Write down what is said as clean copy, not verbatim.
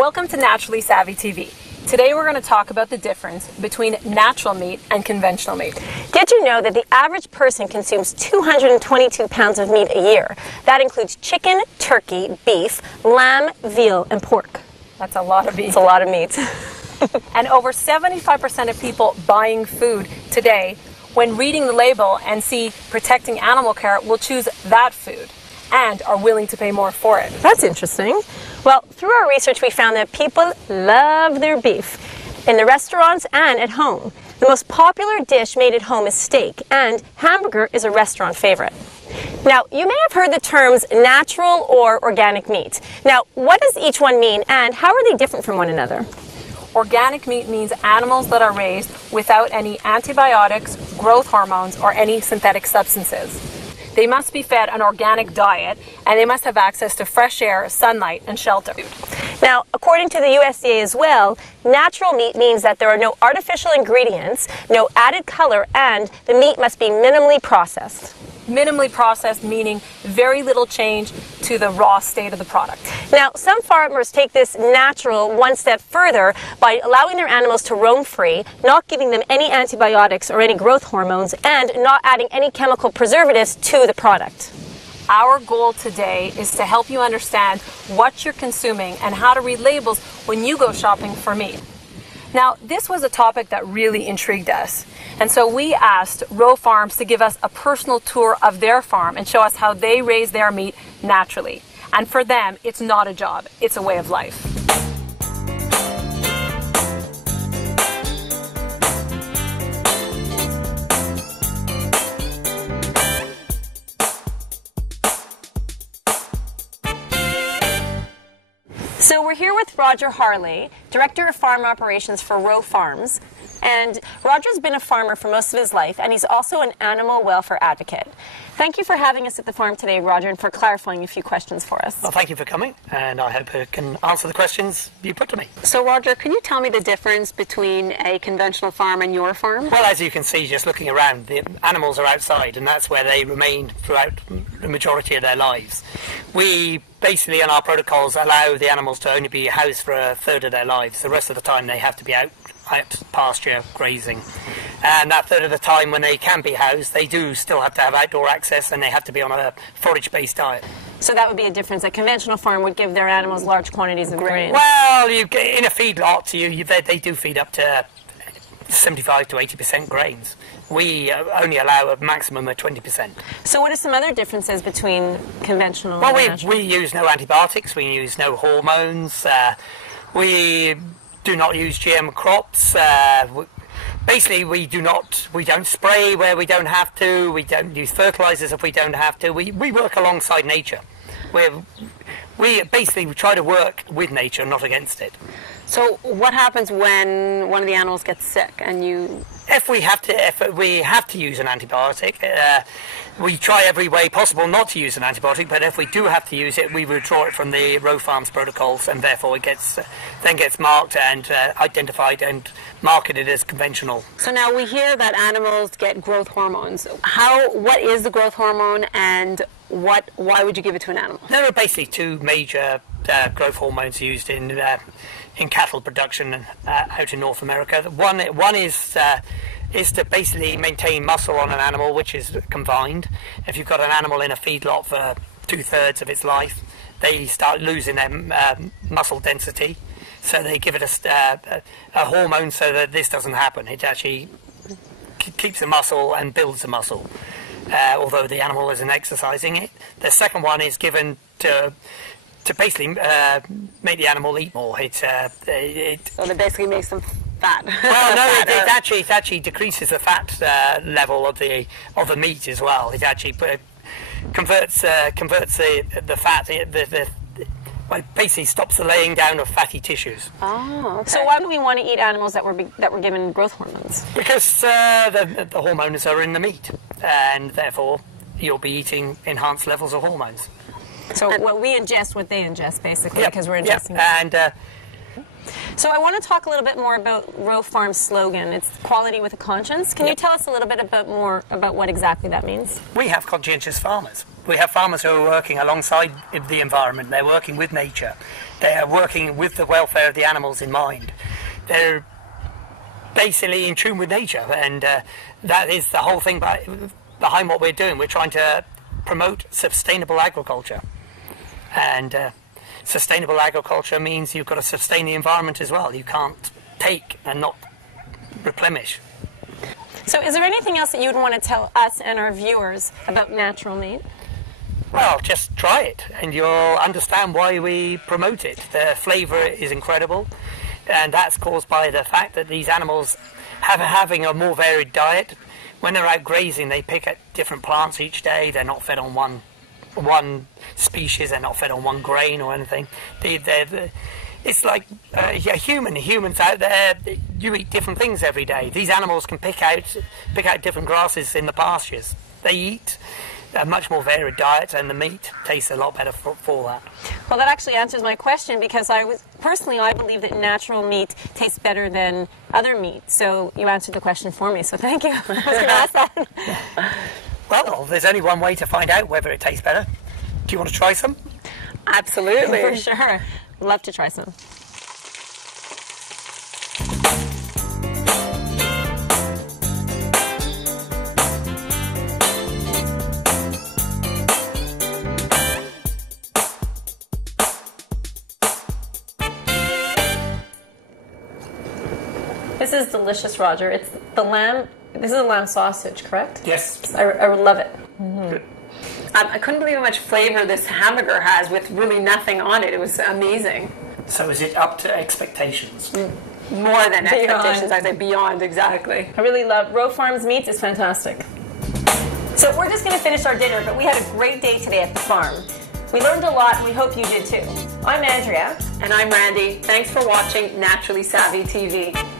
Welcome to Naturally Savvy TV. Today we're going to talk about the difference between natural meat and conventional meat. Did you know that the average person consumes 222 pounds of meat a year? That includes chicken, turkey, beef, lamb, veal, and pork. That's a lot of meat. It's a lot of meat. And over 75% of people buying food today, when reading the label and see protecting animal care, will choose that food and are willing to pay more for it. That's interesting. Well, through our research, we found that people love their beef in the restaurants and at home. The most popular dish made at home is steak, and hamburger is a restaurant favorite. Now, you may have heard the terms natural or organic meat. Now, what does each one mean, and how are they different from one another? Organic meat means animals that are raised without any antibiotics, growth hormones, or any synthetic substances. They must be fed an organic diet, and they must have access to fresh air, sunlight, and shelter. Now, according to the USDA as well, natural meat means that there are no artificial ingredients, no added color, and the meat must be minimally processed. Minimally processed meaning very little change to the raw state of the product. Now, some farmers take this natural one step further by allowing their animals to roam free, not giving them any antibiotics or any growth hormones, and not adding any chemical preservatives to the product. Our goal today is to help you understand what you're consuming and how to read labels when you go shopping for meat. Now, this was a topic that really intrigued us, and so we asked Rowe Farms to give us a personal tour of their farm and show us how they raise their meat naturally. And for them, it's not a job, it's a way of life. So we're here with Roger Harley, Director of Farm Operations for Rowe Farms. And Roger's been a farmer for most of his life, and he's also an animal welfare advocate. Thank you for having us at the farm today, Roger, and for clarifying a few questions for us. Well, thank you for coming, and I hope I can answer the questions you put to me. So, Roger, can you tell me the difference between a conventional farm and your farm? Well, as you can see, just looking around, the animals are outside, and that's where they remain throughout the majority of their lives. We basically, in our protocols, allow the animals to only be housed for a third of their lives. The rest of the time, they have to be out pasture grazing, and that third of the time when they can be housed, they do still have to have outdoor access, and they have to be on a forage-based diet. So that would be a difference. A conventional farm would give their animals large quantities of grain. Well, in a feedlot, they do feed up to 75 to 80% grains. We only allow a maximum of 20%. So what are some other differences between conventional and natural? We use no antibiotics, we use no hormones, we do not use GM crops. Basically, we don't spray where we don't have to. We don't use fertilizers if we don't have to. We work alongside nature. We basically try to work with nature, not against it. So, what happens when one of the animals gets sick and you? If we have to use an antibiotic, we try every way possible not to use an antibiotic. But if we do have to use it, we withdraw it from the Rowe Farms protocols, and therefore it then gets marked and identified and marketed as conventional. So now we hear that animals get growth hormones. What is the growth hormone, and why would you give it to an animal? There are basically two major growth hormones used in cattle production out in North America. One is to basically maintain muscle on an animal, which is confined. If you've got an animal in a feedlot for 2/3 of its life, they start losing their muscle density. So they give it a hormone so that this doesn't happen. It actually keeps the muscle and builds the muscle, although the animal isn't exercising it. The second one is given to basically make the animal eat more. So it basically makes them fat. Well, no, it actually decreases the fat level of the meat as well. It actually converts the fat. Well, it basically stops the laying down of fatty tissues. Oh, okay. So why do we want to eat animals that were given growth hormones? Because the hormones are in the meat, and therefore you'll be eating enhanced levels of hormones. So we ingest what they ingest, basically, Yep, because we're ingesting. Yep. And So I want to talk a little bit more about Rowe Farms' slogan. It's quality with a conscience. Can you tell us a little bit more about what exactly that means? We have conscientious farmers. We have farmers who are working alongside the environment. They're working with nature. They are working with the welfare of the animals in mind. They're basically in tune with nature, and that is the whole thing behind what we're doing. We're trying to promote sustainable agriculture, and sustainable agriculture means you've got to sustain the environment as well. You can't take and not replenish. So is there anything else that you would want to tell us and our viewers about natural meat? Well, just try it and you'll understand why we promote it. The flavour is incredible, and that's caused by the fact that these animals having a more varied diet. When they're out grazing, they pick at different plants each day. They're not fed on one species. They're not fed on one grain or anything. It's like humans out there. You eat different things every day. These animals can pick out different grasses in the pastures. They eat a much more varied diet, and the meat tastes a lot better for that. Well, that actually answers my question, because I believe that natural meat tastes better than other meat. So you answered the question for me, so thank you. I was going to ask that. Well, there's only one way to find out whether it tastes better. Do you want to try some? Absolutely. For sure. Love to try some. This is delicious, Roger. It's the lamb. This is a lamb sausage, correct? Yes. I would love it. Good. I couldn't believe how much flavor this hamburger has with really nothing on it. It was amazing. So is it up to expectations? More than expectations, I'd say beyond, exactly. I really love Rowe Farms meats. It's fantastic. So we're just going to finish our dinner, but we had a great day today at the farm. We learned a lot, and we hope you did too. I'm Andrea. And I'm Randy. Thanks for watching Naturally Savvy TV.